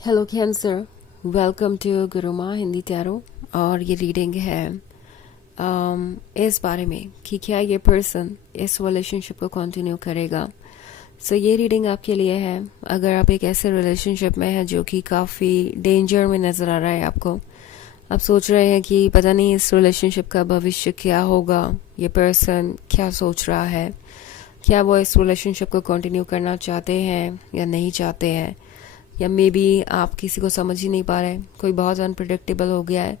Hello cancer, welcome to Guruma Hindi tarot. और ये reading है इस बारे में कि क्या ये पर्सन इस रिलेशनशिप को कंटिन्यू करेगा। सो ये रीडिंग आपके लिए है अगर आप एक ऐसे रिलेशनशिप में हैं जो कि काफ़ी डेंजर में नज़र आ रहा है आपको। आप सोच रहे हैं कि पता नहीं इस रिलेशनशिप का भविष्य क्या होगा, ये पर्सन क्या सोच रहा है, क्या वो इस रिलेशनशिप को कंटिन्यू करना चाहते हैं या नहीं चाहते हैं, या मे बी आप किसी को समझ ही नहीं पा रहे, कोई बहुत अनप्रडिक्टेबल हो गया है,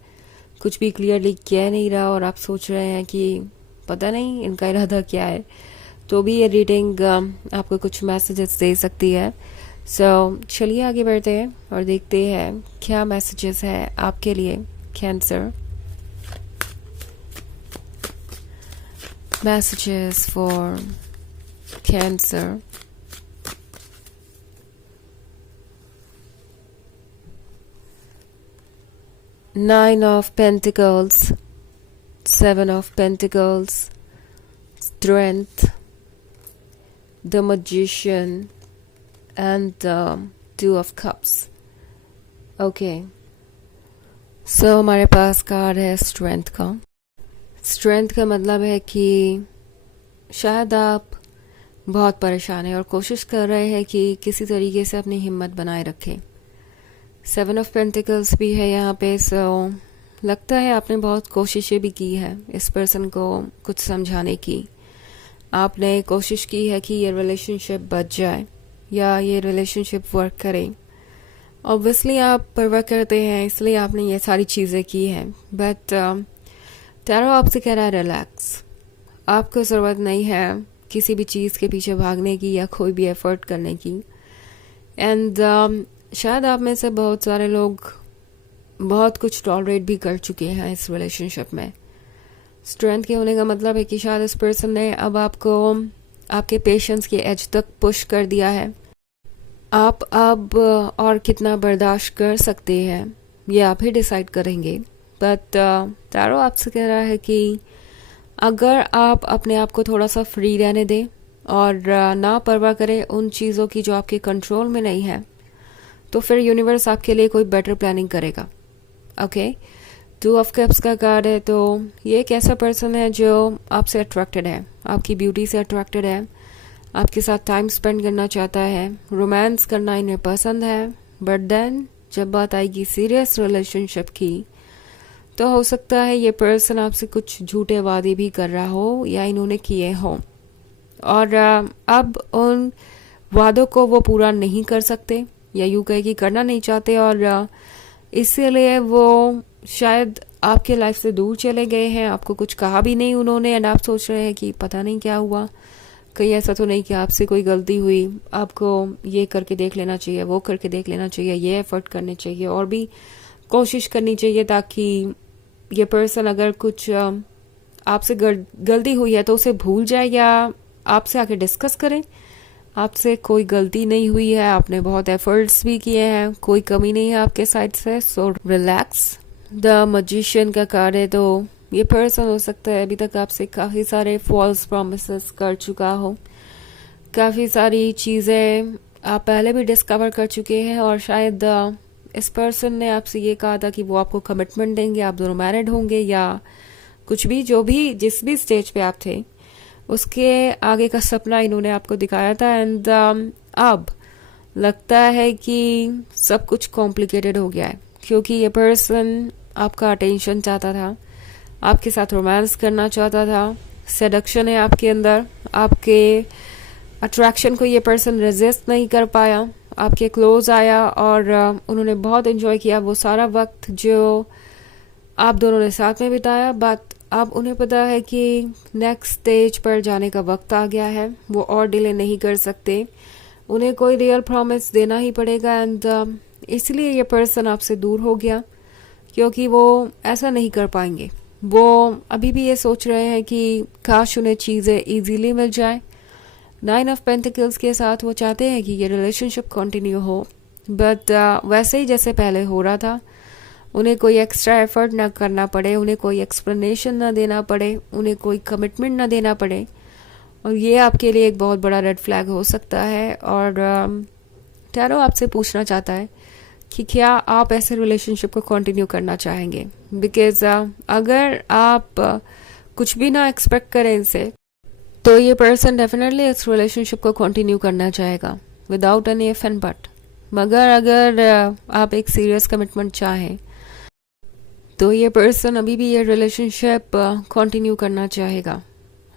कुछ भी क्लियरली कह नहीं रहा और आप सोच रहे हैं कि पता नहीं इनका इरादा क्या है। तो भी ये रीडिंग आपको कुछ मैसेजेस दे सकती है। चलिए आगे बढ़ते हैं और देखते हैं क्या मैसेजेस है आपके लिए cancer. Messages for cancer. Nine of Pentacles, Seven of Pentacles, Strength, the Magician, and the Two of Cups. Okay. So हमारे पास कार्ड है स्ट्रेंथ का। स्ट्रेंथ का मतलब है कि शायद आप बहुत परेशान हैं और कोशिश कर रहे हैं कि किसी तरीके से अपनी हिम्मत बनाए रखें। सेवन ऑफ पेंटिकल्स भी है यहाँ पे। लगता है आपने बहुत कोशिशें भी की है इस पर्सन को कुछ समझाने की। आपने कोशिश की है कि ये रिलेशनशिप बच जाए या ये रिलेशनशिप वर्क करे। ऑब्वियसली आप परवाह करते हैं इसलिए आपने ये सारी चीज़ें की हैं, बट टैरो आपसे कह रहा है रिलैक्स। आपको ज़रूरत नहीं है किसी भी चीज़ के पीछे भागने की या कोई भी एफर्ट करने की। एंड शायद आप में से बहुत सारे लोग बहुत कुछ टॉलरेट भी कर चुके हैं इस रिलेशनशिप में। स्ट्रेंथ के होने का मतलब है कि शायद इस पर्सन ने अब आपको आपके पेशेंस के एज तक पुश कर दिया है। आप अब और कितना बर्दाश्त कर सकते हैं ये आप ही डिसाइड करेंगे। बट टैरो आपसे कह रहा है कि अगर आप अपने आप को थोड़ा सा फ्री रहने दें और ना परवाह करें उन चीज़ों की जो आपके कंट्रोल में नहीं है, तो फिर यूनिवर्स आपके लिए कोई बेटर प्लानिंग करेगा। ओके, टू ऑफ कप्स का कार्ड है। तो ये एक ऐसा पर्सन है जो आपसे अट्रैक्टेड है, आपकी ब्यूटी से अट्रैक्टेड है, आपके साथ टाइम स्पेंड करना चाहता है, रोमांस करना इन्हें पसंद है। बट देन जब बात आएगी सीरियस रिलेशनशिप की तो हो सकता है ये पर्सन आपसे कुछ झूठे वादे भी कर रहा हो या इन्होंने किए हों और अब उन वादों को वो पूरा नहीं कर सकते या यूँ कहे कि करना नहीं चाहते और इसीलिए वो शायद आपके लाइफ से दूर चले गए हैं। आपको कुछ कहा भी नहीं उन्होंने एंड आप सोच रहे हैं कि पता नहीं क्या हुआ, कहीं ऐसा तो नहीं कि आपसे कोई गलती हुई, आपको ये करके देख लेना चाहिए, वो करके देख लेना चाहिए, ये एफर्ट करने चाहिए और भी कोशिश करनी चाहिए ताकि ये पर्सन अगर कुछ आपसे गलती हुई है तो उसे भूल जाए या आपसे आके डिस्कस करें। आपसे कोई गलती नहीं हुई है, आपने बहुत एफर्ट्स भी किए हैं, कोई कमी नहीं है आपके साइड से। So relax. द मैजिशियन का कार्ड है। तो ये पर्सन हो सकता है अभी तक आपसे काफ़ी सारे फॉल्स प्रॉमिसेस कर चुका हो, काफ़ी सारी चीज़ें आप पहले भी डिस्कवर कर चुके हैं और शायद इस पर्सन ने आपसे ये कहा था कि वो आपको कमिटमेंट देंगे, आप दोनों मैरिड होंगे या कुछ भी, जो भी जिस भी स्टेज पे आप थे उसके आगे का सपना इन्होंने आपको दिखाया था। एंड अब लगता है कि सब कुछ कॉम्प्लिकेटेड हो गया है क्योंकि ये पर्सन आपका अटेंशन चाहता था, आपके साथ रोमांस करना चाहता था, सेडक्शन है आपके अंदर, आपके अट्रैक्शन को ये पर्सन रेजिस्ट नहीं कर पाया, आपके क्लोज आया और उन्होंने बहुत एंजॉय किया वो सारा वक्त जो आप दोनों ने साथ में बिताया। बट अब उन्हें पता है कि नेक्स्ट स्टेज पर जाने का वक्त आ गया है, वो और डिले नहीं कर सकते, उन्हें कोई रियल प्रॉमिस देना ही पड़ेगा। एंड इसलिए ये पर्सन आपसे दूर हो गया क्योंकि वो ऐसा नहीं कर पाएंगे। वो अभी भी ये सोच रहे हैं कि काश उन्हें चीज़ें इजीली मिल जाए। नाइन ऑफ पेंटिकल्स के साथ वो चाहते हैं कि ये रिलेशनशिप कंटिन्यू हो, बट वैसे ही जैसे पहले हो रहा था, उन्हें कोई एक्स्ट्रा एफर्ट ना करना पड़े, उन्हें कोई एक्सप्लेनेशन ना देना पड़े, उन्हें कोई कमिटमेंट ना देना पड़े। और ये आपके लिए एक बहुत बड़ा रेड फ्लैग हो सकता है। और टैरो आपसे पूछना चाहता है कि क्या आप ऐसे रिलेशनशिप को कंटिन्यू करना चाहेंगे। बिकॉज अगर आप कुछ भी ना एक्सपेक्ट करें इनसे, तो ये पर्सन डेफिनेटली इस रिलेशनशिप को कंटिन्यू करना चाहेगा without any if and but. मगर अगर आप एक सीरियस कमिटमेंट चाहें, तो ये पर्सन अभी भी ये रिलेशनशिप कंटिन्यू करना चाहेगा।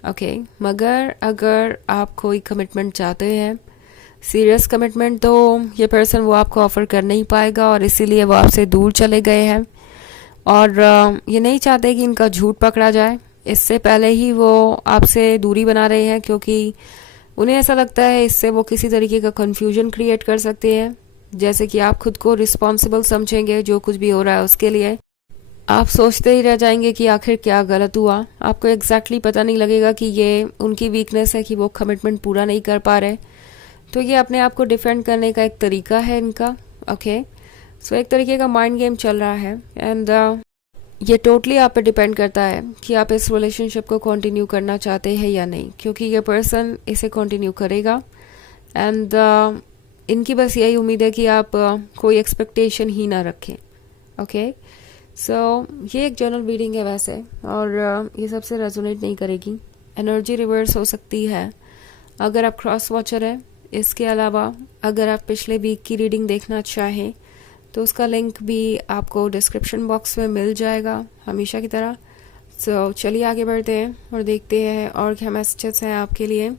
ओके मगर अगर आप कोई कमिटमेंट चाहते हैं, सीरियस कमिटमेंट, तो ये पर्सन वो आपको ऑफर कर नहीं पाएगा और इसीलिए वो आपसे दूर चले गए हैं। और ये नहीं चाहते कि इनका झूठ पकड़ा जाए, इससे पहले ही वो आपसे दूरी बना रहे हैं, क्योंकि उन्हें ऐसा लगता है इससे वो किसी तरीके का कन्फ्यूजन क्रिएट कर सकते हैं, जैसे कि आप खुद को रिस्पॉन्सिबल समझेंगे जो कुछ भी हो रहा है उसके लिए। आप सोचते ही रह जाएंगे कि आखिर क्या गलत हुआ। आपको एग्जैक्टली पता नहीं लगेगा कि ये उनकी वीकनेस है कि वो कमिटमेंट पूरा नहीं कर पा रहे। तो ये अपने आप को डिफेंड करने का एक तरीका है इनका। ओके सो एक तरीके का माइंड गेम चल रहा है। एंड ये टोटली आप पे डिपेंड करता है कि आप इस रिलेशनशिप को कंटिन्यू करना चाहते हैं या नहीं, क्योंकि ये पर्सन इसे कंटिन्यू करेगा। एंड इनकी बस यही उम्मीद है कि आप कोई एक्सपेक्टेशन ही ना रखें। ओके सो ये एक जनरल रीडिंग है वैसे, और ये सबसे रेजोनेट नहीं करेगी। एनर्जी रिवर्स हो सकती है अगर आप क्रॉस वॉचर हैं। इसके अलावा अगर आप पिछले वीक की रीडिंग देखना चाहें तो उसका लिंक भी आपको डिस्क्रिप्शन बॉक्स में मिल जाएगा हमेशा की तरह। सो चलिए आगे बढ़ते हैं और देखते हैं और क्या मैसेजेस हैं आपके लिए।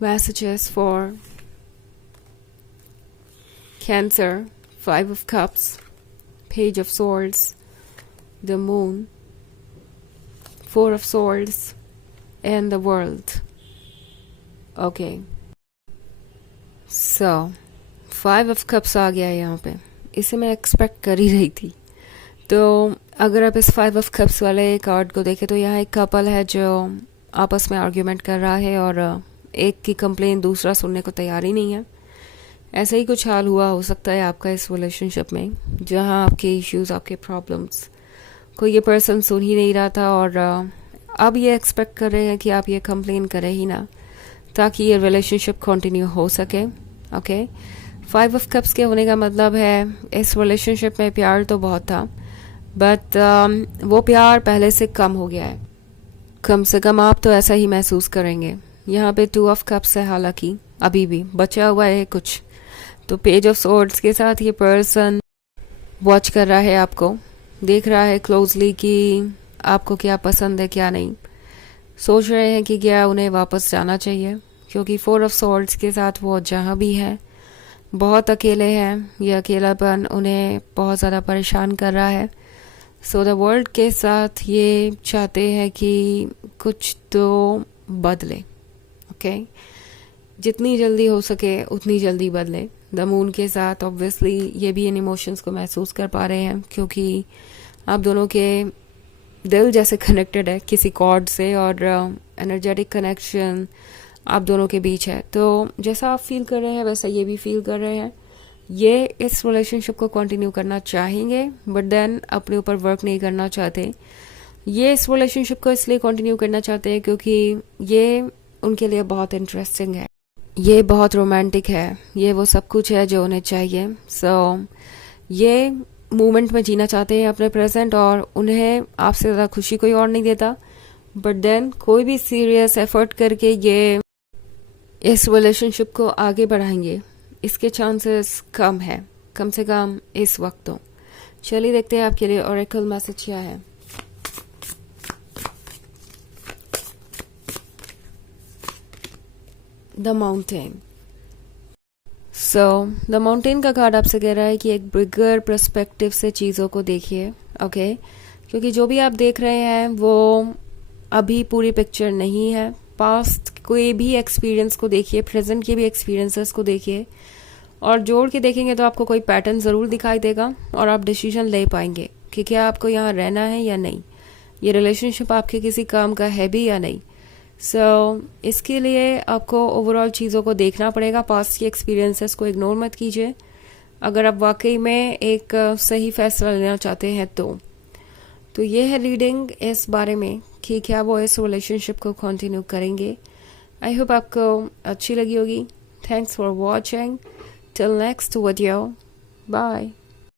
Messages for Cancer, 5 of Cups, Page of Swords, the Moon, 4 of Swords, and the World. Okay. So, 5 of Cups आ गया यहाँ पे। इसे मैं एक्सपेक्ट कर ही रही थी। तो अगर आप इस 5 of Cups वाले कार्ड को देखें तो यहाँ एक कपल है जो आपस में आर्ग्यूमेंट कर रहा है और एक की कंप्लेन दूसरा सुनने को तैयार ही नहीं है। ऐसा ही कुछ हाल हुआ हो सकता है आपका इस रिलेशनशिप में, जहां आपके इश्यूज, आपके प्रॉब्लम्स को ये पर्सन सुन ही नहीं रहा था और अब ये एक्सपेक्ट कर रहे हैं कि आप ये कंप्लेन करें ही ना, ताकि ये रिलेशनशिप कंटिन्यू हो सके। ओके 5 ऑफ कप्स के होने का मतलब है इस रिलेशनशिप में प्यार तो बहुत था, बट वो प्यार पहले से कम हो गया है। कम से कम आप तो ऐसा ही महसूस करेंगे। यहाँ पे 2 ऑफ कप्स है, हालांकि अभी भी बचा हुआ है कुछ। तो पेज ऑफ सोर्ड्स के साथ ये पर्सन वॉच कर रहा है, आपको देख रहा है क्लोजली कि आपको क्या पसंद है क्या नहीं। सोच रहे हैं कि क्या उन्हें वापस जाना चाहिए, क्योंकि 4 ऑफ सोर्ड्स के साथ वो जहाँ भी है बहुत अकेले हैं। ये अकेलापन उन्हें बहुत ज़्यादा परेशान कर रहा है। सो द वर्ल्ड के साथ ये चाहते हैं कि कुछ तो बदले। ओके जितनी जल्दी हो सके उतनी जल्दी बदले। द मून के साथ ऑब्वियसली ये भी इन इमोशंस को महसूस कर पा रहे हैं, क्योंकि आप दोनों के दिल जैसे कनेक्टेड है किसी कॉर्ड से और एनर्जेटिक कनेक्शन आप दोनों के बीच है। तो जैसा आप फील कर रहे हैं वैसा ये भी फील कर रहे हैं। ये इस रिलेशनशिप को कंटिन्यू करना चाहेंगे, बट देन अपने ऊपर वर्क नहीं करना चाहते। ये इस रिलेशनशिप को इसलिए कंटिन्यू करना चाहते हैं क्योंकि ये उनके लिए बहुत इंटरेस्टिंग है, ये बहुत रोमांटिक है, ये वो सब कुछ है जो उन्हें चाहिए। सो ये मोमेंट में जीना चाहते हैं अपने प्रेजेंट, और उन्हें आपसे ज़्यादा खुशी कोई और नहीं देता। बट देन कोई भी सीरियस एफर्ट करके ये इस रिलेशनशिप को आगे बढ़ाएंगे, इसके चांसेस कम है, कम से कम इस वक्त तो। चलिए देखते हैं आपके लिए ऑरेकल मैसेज क्या है। The mountain. So the mountain का कार्ड आपसे कह रहा है कि एक बिगर पर्सपेक्टिव से चीज़ों को देखिए। ओके क्योंकि जो भी आप देख रहे हैं वो अभी पूरी पिक्चर नहीं है। पास्ट कोई भी एक्सपीरियंस को देखिए, प्रेजेंट के भी एक्सपीरियंसेस को देखिए, और जोड़ के देखेंगे तो आपको कोई पैटर्न ज़रूर दिखाई देगा और आप डिसीजन ले पाएंगे कि क्या आपको यहाँ रहना है या नहीं, ये रिलेशनशिप आपके किसी काम का है भी या नहीं। सो इसके लिए आपको ओवरऑल चीज़ों को देखना पड़ेगा, पास्ट की एक्सपीरियंसेस को इग्नोर मत कीजिए अगर आप वाकई में एक सही फैसला लेना चाहते हैं तो ये है रीडिंग इस बारे में कि क्या वो इस रिलेशनशिप को कंटिन्यू करेंगे। आई होप आपको अच्छी लगी होगी। Thanks for watching. Till next video. Bye.